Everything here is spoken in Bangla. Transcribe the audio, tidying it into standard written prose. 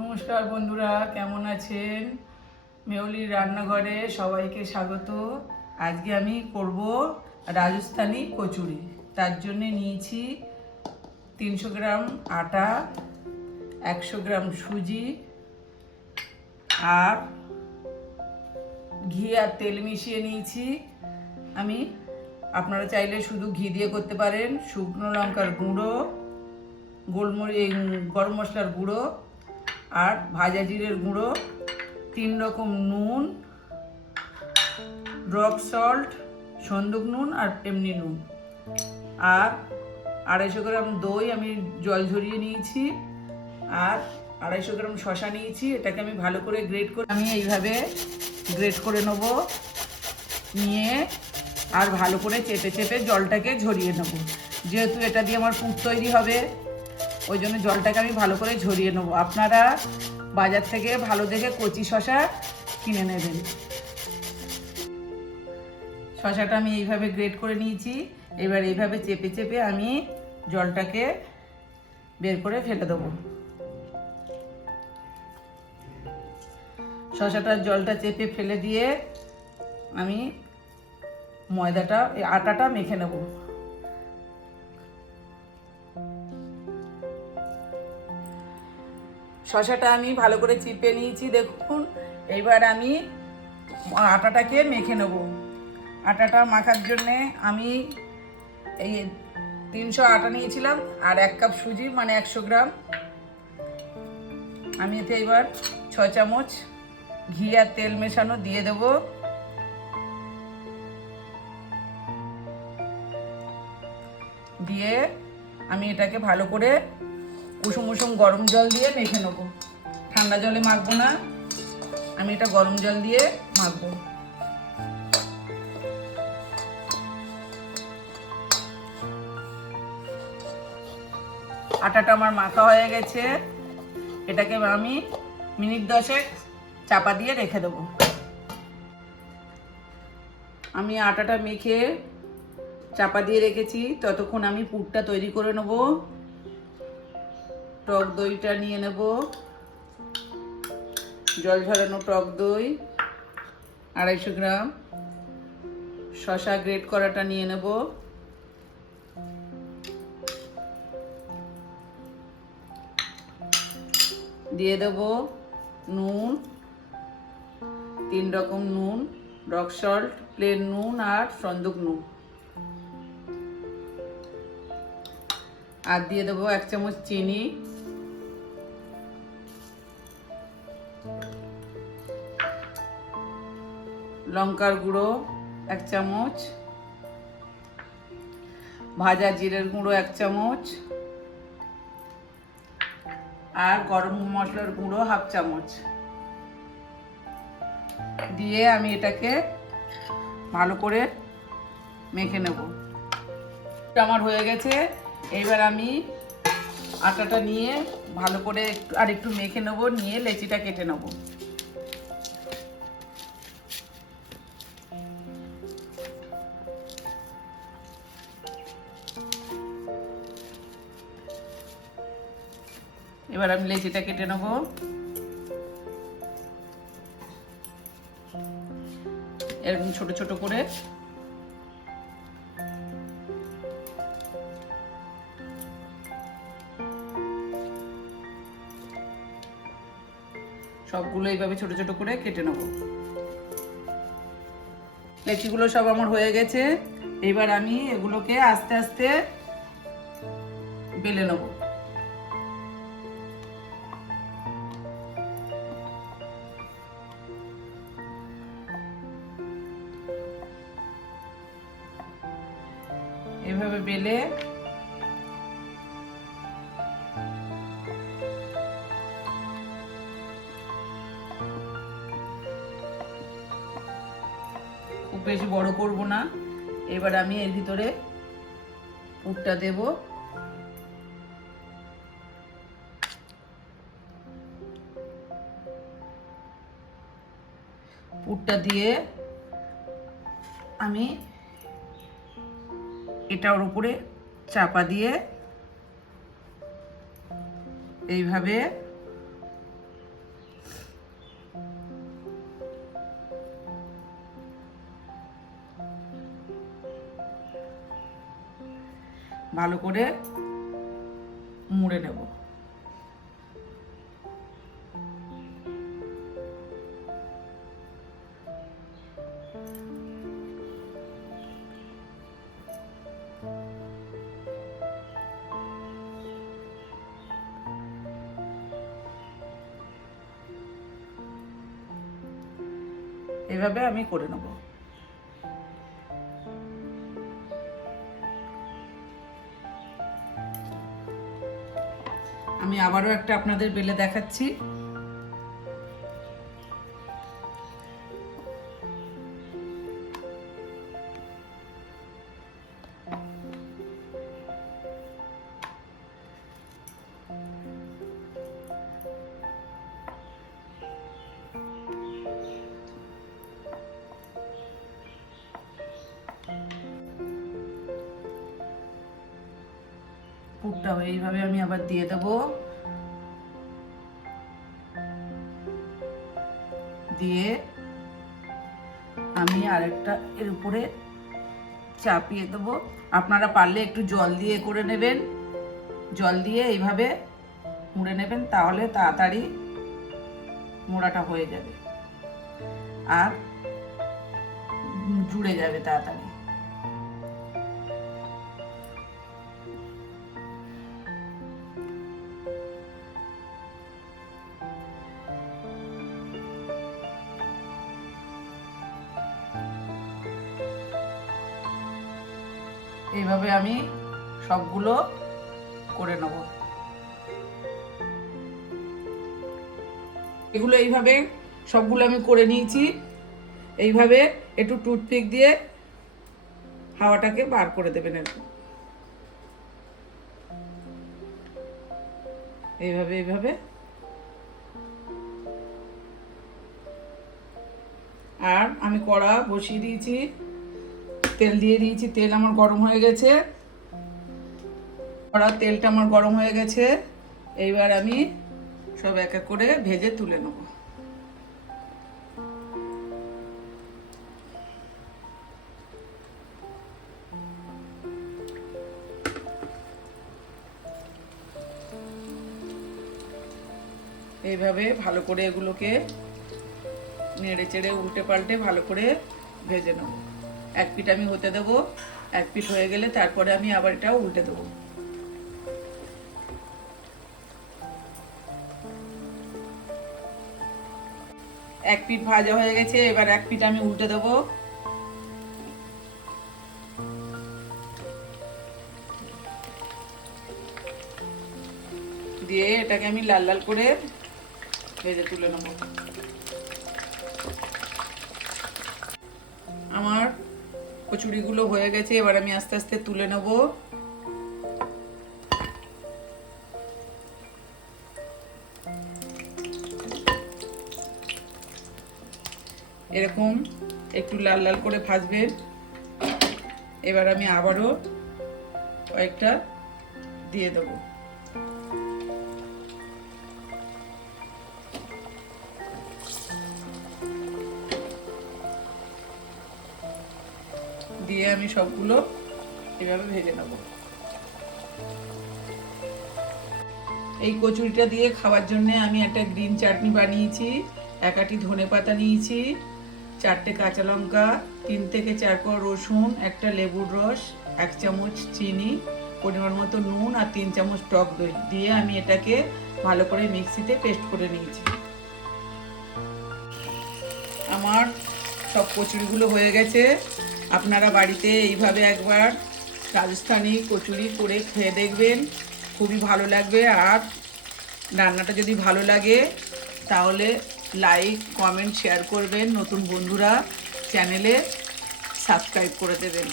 নমস্কার বন্ধুরা, কেমন আছেন? মেয়লির রান্নাঘরে সবাইকে স্বাগত। আজকে আমি করব রাজস্থানি কচুরি। তার জন্য নিয়েছি 300 গ্রাম আটা, 100 গ্রাম সুজি আর ঘি আর তেল মিশিয়ে নিয়েছি আমি। আপনারা চাইলে শুধু ঘি দিয়ে করতে পারেন। শুকনো লঙ্কার গুঁড়ো, গোলমরিচ, গরম মশলার গুঁড়ো আর ভাজা জিরের গুঁড়ো, 3 রকম নুন, রক সল্ট, সন্দুক নুন আর এমনি নুন, আর 250 গ্রাম দই আমি জল ঝরিয়ে নিয়েছি, আর 250 গ্রাম শসা নিয়েছি। এটাকে আমি ভালো করে গ্রেট করে আমি এইভাবে গ্রেট করে নেব, নিয়ে আর ভালো করে চেপে চেপে জলটাকে ঝরিয়ে নেব। যেহেতু এটা দিয়ে আমার পুর তৈরি হবে, ওই জন্য জলটাকে আমি ভালো করে ঝরিয়ে নেব। আপনারা বাজার থেকে ভালো দেখে কচি শসা কিনে নেবেন। শসাটা আমি এইভাবে গ্রেট করে নিয়েছি। এবার এইভাবে চেপে চেপে আমি জলটাকে বের করে ফেলে দেবো। শসাটার জলটা চেপে ফেলে দিয়ে আমি আটাটা মেখে নেব। শসাটা আমি ভালো করে চিপে নিয়েছি, দেখুন। এইবার আমি আটাটাকে মেখে নেব। আটাটা মাখার জন্যে আমি এই 300 আটা নিয়েছিলাম আর 1 কাপ সুজি, মানে 100 গ্রাম। আমি এতে এবার 6 চামচ ঘি আর তেল মেশানো দিয়ে দেব। দিয়ে আমি এটাকে ভালো করে উষুম উষুম গরম জল দিয়ে মেখে নেব। ঠান্ডা জলে মাখবো না, আমি এটা গরম জল দিয়ে মাখবো। আটাটা আমার মাখা হয়ে গেছে। এটাকে আমি মিনিট 10 চাপা দিয়ে রেখে দেবো। আমি আটাটা মেখে চাপা দিয়ে রেখেছি, ততক্ষণ আমি পুরটা তৈরি করে নেব। টক দইটা নিয়ে নেব, জল ঝরানো টক দই 250 গ্রাম, শসা গ্রেট করাটা নিয়ে নেব, দিয়ে দেব নুন, 3 রকম নুন, রক সল্ট, প্লেন নুন আর সন্দুক নুন, আর দিয়ে দেবো 1 চামচ চিনি, লঙ্কার গুঁড়ো 1 চামচ, ভাজা জিরের গুঁড়ো 1 চামচ, আর গরম মশলার গুঁড়ো 1/2 চামচ দিয়ে আমি এটাকে ভালো করে মেখে নেব। আমার হয়ে গেছে। এবার আমি আটাটা নিয়ে ভালো করে একটু মেখে নেব, নিয়ে লেচিটা কেটে নেব। এবার আমি লেচিটা কেটে নেব। এরকম ছোট ছোট করে সবগুলো এইভাবে ছোট ছোট করে কেটে নেব। লেচিগুলো সব আমার হয়ে গেছে। এবার আমি এগুলোকে আস্তে আস্তে বেলে নেব। এভাবে বেলে খুব বেশি বড় করব না। এবার আমি এর ভিতরে পুরটা দেব। পুরটা দিয়ে আমি এটার উপরে চাপা দিয়ে এইভাবে ভালো করে মুড়ে নেব। এভাবে আমি করে নেব। আমি আবারও একটা আপনাদের বেলে দেখাচ্ছি। পুরটা এইভাবে আমি আবার দিয়ে দেব। দিয়ে আমি আরেকটা এর উপরে চাপিয়ে দেব। আপনারা পারলে একটু জল দিয়ে করে নেবেন, জল দিয়ে এইভাবে মুড়ে নেবেন, তাহলে তাড়াতাড়ি মোড়াটা হয়ে যাবে আর জুড়ে যাবে তাড়াতাড়ি। এইভাবে আমি সবগুলো করে নেব। এগুলো এইভাবে সবগুলো আমি করে নিয়েছি। এইভাবে একটু টুথপিক দিয়ে হাওয়াটাকে বার করে দেবেন এরকম, এইভাবে এইভাবে। আর আমি কড়া বসিয়ে দিয়েছি, তেল দিয়ে দিয়েছি, তেল আমার গরম হয়ে গেছে। কড়ার তেলটা আমার গরম হয়ে গেছে। এইবার আমি সব এক এক করে ভেজে তুলে নেব। এইভাবে ভালো করে এগুলোকে নেড়ে চেড়ে উল্টে পাল্টে ভালো করে ভেজে নেব। এক পিঠ আমি হতে দেব, এক পিঠ হয়ে গেলে তারপরে আমি আবার এটাও উল্টে দেব। এক পিঠ ভাজা হয়ে গেছে, এবার এক পিঠ আমি উল্টে দেব। দিয়ে এটাকে আমি লাল লাল করে ভেজে তুলে নেব। আমার কচুরিগুলো হয়ে গেছে, এবার আমি আস্তে আস্তে তুলে নেব। এরকম একটু লাল লাল করে ভাজবেন। এবার আমি আবারও কয়েকটা দিয়ে দেব। দিয়ে আমি সবগুলো এভাবে ভেজে নেব। এই কচুরিটা দিয়ে খাওয়ার জন্য আমি একটা গ্রিন চাটনি বানিয়েছি। এক আটি ধনেপাতা নিয়েছি, 4টে কাঁচা লঙ্কা, 3 থেকে 4 কোয়া রসুন, একটা লেবুর রস, 1 চামচ চিনি, পরিমাণ মতো নুন আর 3 চামচ টক দই দিয়ে আমি এটাকে ভালো করে মিক্সিতে পেস্ট করে নিয়েছি। আমার সব কচুরিগুলো হয়ে গেছে। আপনারা বাড়িতে এইভাবে একবার রাজস্থানি কচুরি করে খেয়ে দেখবেন, খুবই ভালো লাগবে। আর রান্নাটা যদি ভালো লাগে তাহলে লাইক, কমেন্ট, শেয়ার করবেন। নতুন বন্ধুরা চ্যানেলে সাবস্ক্রাইব করে দেবেন।